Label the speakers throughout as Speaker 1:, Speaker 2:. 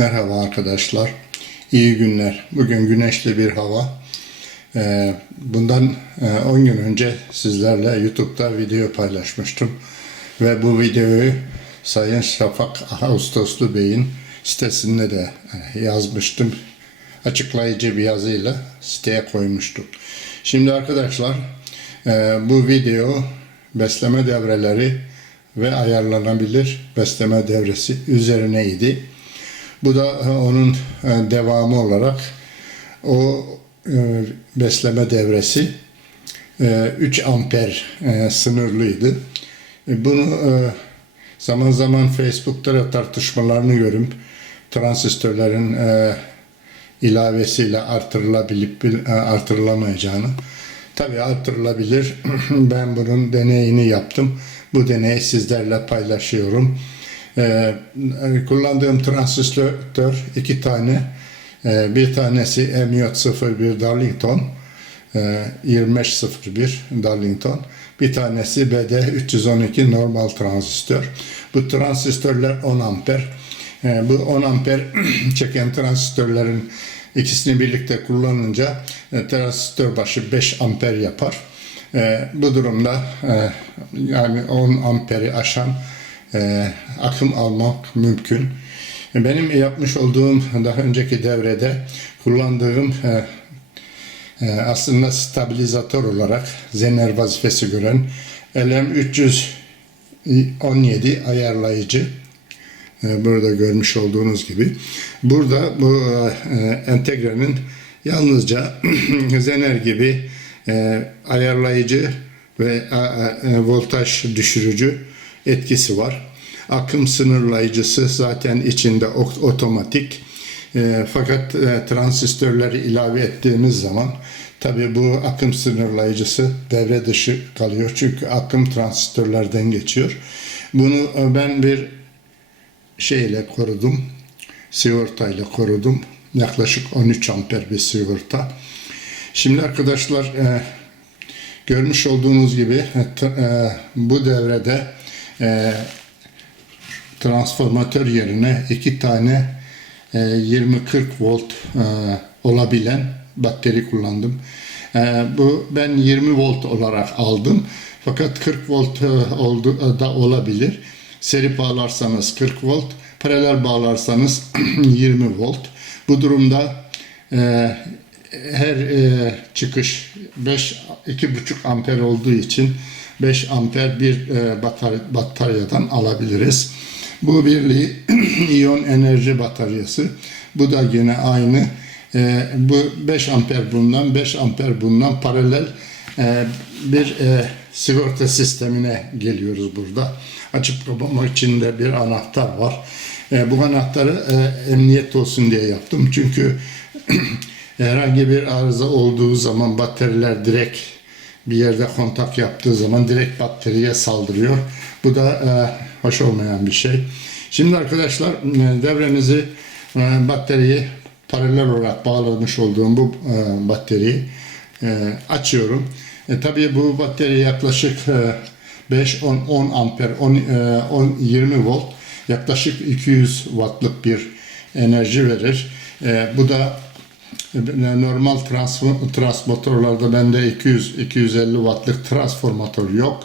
Speaker 1: Merhaba arkadaşlar. İyi günler. Bugün güneşli bir hava. Ee, Bundan e, 10 gün önce sizlerle YouTube'da video paylaşmıştım. Ve bu videoyu Sayın Şafak Ağustoslu Bey'in sitesinde de e, yazmıştım. Açıklayıcı bir yazıyla siteye koymuştum. Şimdi arkadaşlar e, bu video besleme devreleri ve ayarlanabilir besleme devresi üzerineydi. Bu da onun e, devamı olarak o e, besleme devresi e, 3 amper e, sınırlıydı. E, Bunu zaman zaman Facebook'ta da tartışmalarını görüp transistörlerin ilavesiyle artırılabilip artırılamayacağını. Tabii artırılabilir. ben bunun deneyini yaptım. Bu deneyi sizlerle paylaşıyorum. Ee, kullandığım transistör iki tane. Ee, bir tanesi M401 Darlington. E, 2501 Darlington. Bir tanesi BD312 normal transistör. Bu transistörler 10 amper. Ee, bu 10 amper çeken transistörlerin ikisini birlikte kullanınca e, transistör başı 5 amper yapar. E, bu durumda e, yani 10 amperi aşan e, akım almak mümkün. Benim yapmış olduğum daha önceki devrede kullandığım e, e, aslında stabilizatör olarak zener vazifesi gören LM317 ayarlayıcı e, burada görmüş olduğunuz gibi. Burada bu e, entegrenin yalnızca zener gibi e, ayarlayıcı ve e, e, voltaj düşürücü etkisi var. Akım sınırlayıcısı zaten içinde ot- otomatik. E, fakat e, transistörleri ilave ettiğimiz zaman tabi bu akım sınırlayıcısı devre dışı kalıyor. Çünkü akım transistörlerden geçiyor. Bunu e, ben bir şeyle korudum. Sigortayla korudum. Yaklaşık 13 amper bir sigorta. Şimdi arkadaşlar e, görmüş olduğunuz gibi e, e, bu devrede e, transformatör yerine iki tane e, 20-40 volt e, olabilen batteri kullandım. E, bu ben 20 volt olarak aldım. Fakat 40 volt e, oldu da olabilir. Seri bağlarsanız 40 volt, paralel bağlarsanız 20 volt. Bu durumda e, her e, çıkış 5 2,5 amper olduğu için 5 amper bir e, batar- bataryadan alabiliriz. Bu birliği iyon enerji bataryası. Bu da yine aynı. E, bu 5 amper bundan, 5 amper bundan paralel e, bir e, sigorta sistemine geliyoruz burada. Açıp kapamak için de bir anahtar var. E, bu anahtarı e, emniyet olsun diye yaptım. Çünkü herhangi bir arıza olduğu zaman bataryalar direkt bir yerde kontak yaptığı zaman direkt bataryaya saldırıyor. Bu da e, hoş olmayan bir şey. Şimdi arkadaşlar e, devremizi e, bataryayı paralel olarak bağlamış olduğum bu e, bataryayı e, açıyorum. E, tabii bu batarya yaklaşık e, 5-10 amper 10, e, 10 20 volt yaklaşık 200 wattlık bir enerji verir. E, bu da normal transfor- transformatörlerde bende 200-250 wattlık transformatör yok.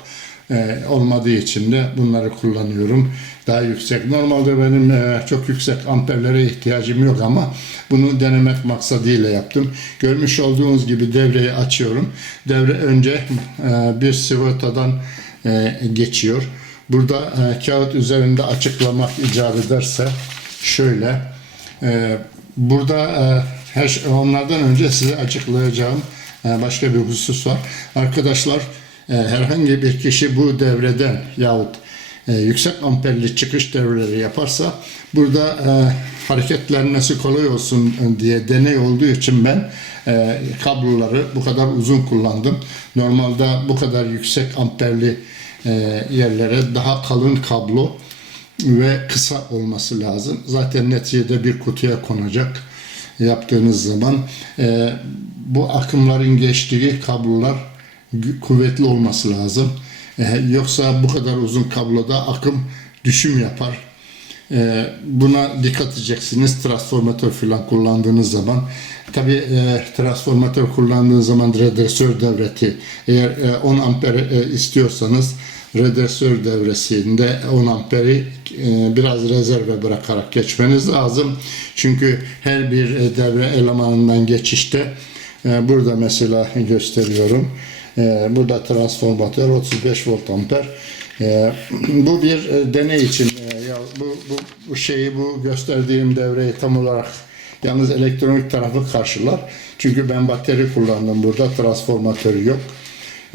Speaker 1: Ee, olmadığı için de bunları kullanıyorum. Daha yüksek. Normalde benim e, çok yüksek amperlere ihtiyacım yok ama bunu denemek maksadıyla yaptım. Görmüş olduğunuz gibi devreyi açıyorum. Devre önce e, bir sigortadan e, geçiyor. Burada kağıt üzerinde açıklamak icap ederse şöyle burada her şey- onlardan önce size açıklayacağım e, başka bir husus var. Arkadaşlar e, herhangi bir kişi bu devreden yahut e, yüksek amperli çıkış devreleri yaparsa burada hareketlenmesi kolay olsun diye deney olduğu için ben kabloları bu kadar uzun kullandım. Normalde bu kadar yüksek amperli yerlere daha kalın kablo ve kısa olması lazım. Zaten neticede bir kutuya konacak yaptığınız zaman e, bu akımların geçtiği kablolar kuvvetli olması lazım. E, yoksa bu kadar uzun kabloda akım düşüm yapar. e, buna dikkat edeceksiniz transformatör falan kullandığınız zaman. Tabi e, transformatör kullandığınız zaman redresör devreti eğer e, 10 amper e, istiyorsanız redresör devresinde 10 amperi biraz rezerve bırakarak geçmeniz lazım. Çünkü her bir e, devre elemanından geçişte e, burada mesela gösteriyorum. E, Burada transformatör 35 volt amper. E, Bu bir e, deney için e, bu, bu, bu şeyi bu gösterdiğim devreyi tam olarak yalnız elektronik tarafı karşılar. Çünkü ben batarya kullandım burada transformatörü yok.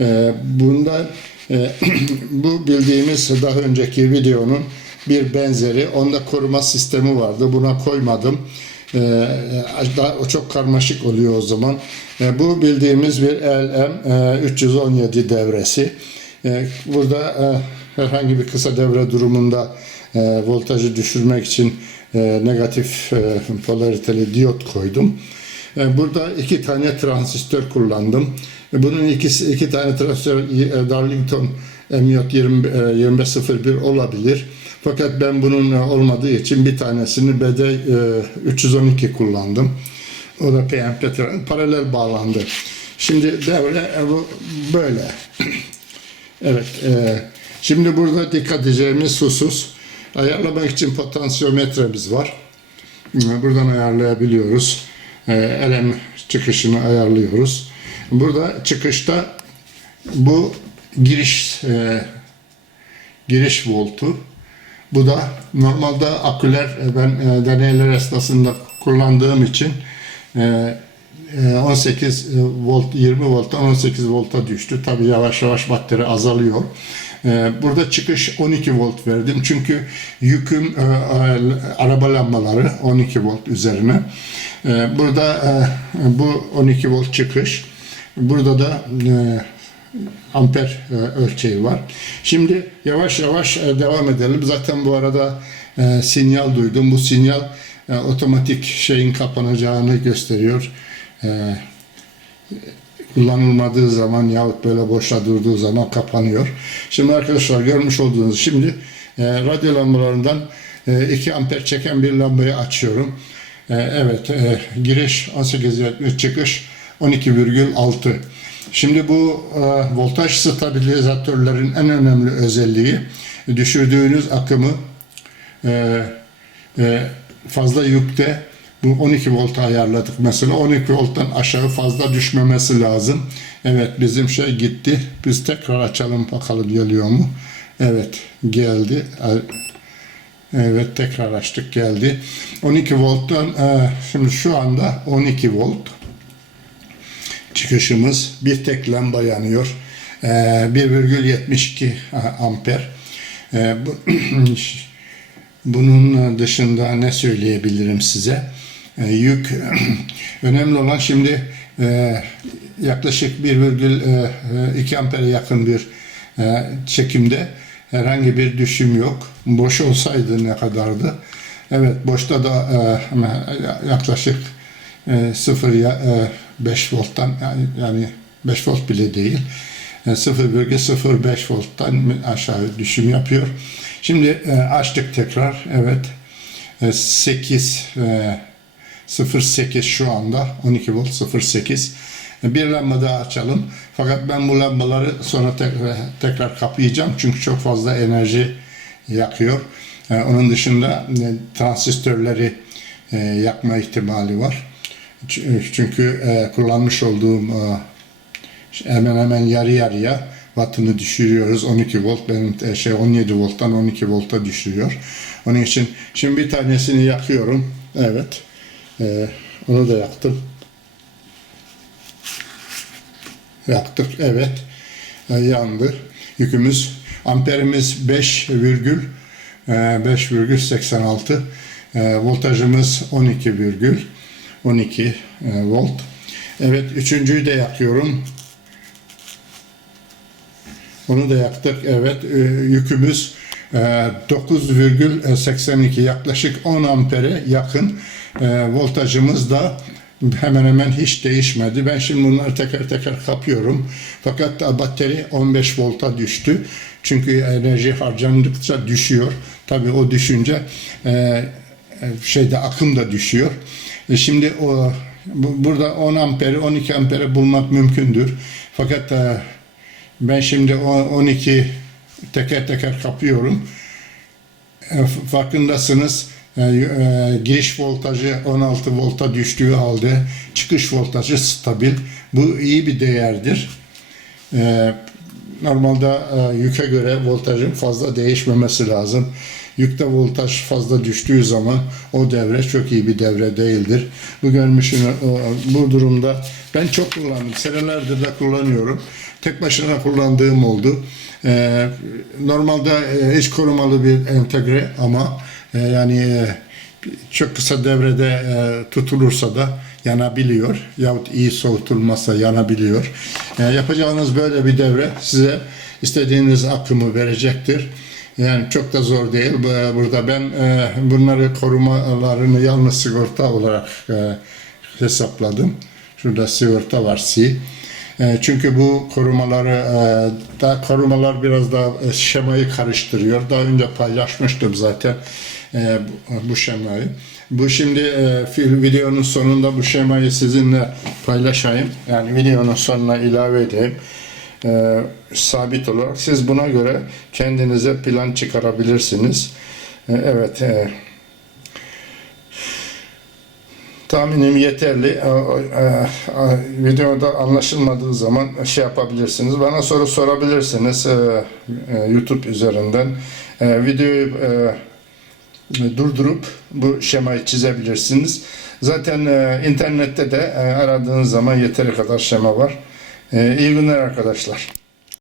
Speaker 1: E, Bunda e, bu bildiğimiz daha önceki videonun bir benzeri. Onda koruma sistemi vardı. Buna koymadım. E, daha o çok karmaşık oluyor o zaman. E, bu bildiğimiz bir LM e, 317 devresi. E, burada e, herhangi bir kısa devre durumunda e, voltajı düşürmek için negatif polariteli diyot koydum. Burada iki tane transistör kullandım. Bunun ikisi iki tane transistör Darlington MJ 20, e, 2501 olabilir. Fakat ben bunun e, olmadığı için bir tanesini BD e, 312 kullandım. O da PMP paralel bağlandı. Şimdi devre e, bu böyle. Evet. e, şimdi burada dikkat edeceğimiz husus ayarlamak için potansiyometremiz var. E, Buradan ayarlayabiliyoruz. E, LM çıkışını ayarlıyoruz. Burada çıkışta bu giriş e, giriş voltu. Bu da normalde aküler e, ben e, deneyler esnasında kullandığım için e, e, 18 volt 20 volttan 18 volta düştü. Tabii yavaş yavaş batarya azalıyor. Burada çıkış 12 volt verdim. Çünkü yüküm araba lambaları 12 volt üzerine. Burada bu 12 volt çıkış. Burada da amper e, ölçeği var. Şimdi yavaş yavaş e, devam edelim. Zaten bu arada e, sinyal duydum. Bu sinyal otomatik şeyin kapanacağını gösteriyor. Kullanılmadığı zaman yahut böyle boşa durduğu zaman kapanıyor. Şimdi arkadaşlar görmüş olduğunuz şimdi radyo lambalarından e, 2 amper çeken bir lambayı açıyorum. Evet giriş 18 çıkış 12,6. Şimdi bu e, voltaj stabilizatörlerin en önemli özelliği düşürdüğünüz akımı e, e, fazla yükte bu 12 volta ayarladık mesela 12 volttan aşağı fazla düşmemesi lazım. Evet bizim şey gitti. Biz tekrar açalım bakalım geliyor mu? Evet geldi. Evet tekrar açtık geldi. 12 volttan e, şimdi şu anda 12 volt çıkışımız bir tek lamba yanıyor. E, 1,72 amper. E, bu, bunun dışında ne söyleyebilirim size? E, yük önemli olan şimdi e, yaklaşık 1,2 ampere yakın bir e, çekimde herhangi bir düşüm yok. Boş olsaydı ne kadardı? Evet boşta da e, yaklaşık e, 0,5 volttan yani, yani 5 volt bile değil. E, 0,05 volttan aşağı düşüm yapıyor. Şimdi e, açtık tekrar. Evet. E, 8 e, 0.8 şu anda 12 volt 0.8 bir lamba daha açalım fakat ben bu lambaları sonra tekrar, tekrar kapayacağım çünkü çok fazla enerji yakıyor Ee, onun dışında e, transistörleri e, yakma ihtimali var çünkü e, kullanmış olduğum e, hemen hemen yarı yarıya wattını düşürüyoruz. 12 volt benim e, şey 17 volttan 12 volta düşürüyor. Onun için şimdi bir tanesini yakıyorum. Evet. Ee, onu da yaktım. Yaktık. Evet. Ee, yandı. Yükümüz amperimiz 5 virgül e, 5,86 e, voltajımız 12 virgül 12 e, volt. Evet üçüncüyü de yakıyorum. Onu da yaktık. Evet e, yükümüz e, 9,82 yaklaşık 10 ampere yakın e, voltajımız da hemen hemen hiç değişmedi. Ben şimdi bunları teker teker kapıyorum. Fakat batarya 15 volta düştü. Çünkü enerji harcandıkça düşüyor. tabii o düşünce e, e, şeyde akım da düşüyor. E, şimdi o bu- burada 10 amperi 12 ampere bulmak mümkündür. Fakat e, ben şimdi o 12 teker teker kapıyorum. E, farkındasınız e, giriş voltajı 16 volta düştüğü halde çıkış voltajı stabil. Bu iyi bir değerdir. Normalde e, yüke göre voltajın fazla değişmemesi lazım. Yükte voltaj fazla düştüğü zaman o devre çok iyi bir devre değildir. Bu görmüşün e, bu durumda ben çok kullandım. Senelerdir de kullanıyorum. Tek başına kullandığım oldu. E, normalde e, hiç korumalı bir entegre ama e, yani e, çok kısa devrede e, tutulursa da yanabiliyor yahut iyi soğutulmazsa yanabiliyor. E, yapacağınız böyle bir devre size istediğiniz akımı verecektir. Yani çok da zor değil. Bu- Burada ben e, bunları korumalarını yalnız sigorta olarak e, hesapladım. Şurada sigorta var C. E, Çünkü bu korumaları e, da korumalar biraz daha e, şemayı karıştırıyor. Daha önce paylaşmıştım zaten e, bu- şemayı. Bu şimdi videonun sonunda bu şemayı sizinle paylaşayım. Yani videonun sonuna ilave edeyim. Sabit olarak siz buna göre kendinize plan çıkarabilirsiniz. E, evet. Tahminim yeterli. E, e, Videoda anlaşılmadığı zaman şey yapabilirsiniz. Bana soru sorabilirsiniz e, e, YouTube üzerinden. Videoyu durdurup bu şemayı çizebilirsiniz. Zaten internette de aradığınız zaman yeteri kadar şema var. İyi günler arkadaşlar.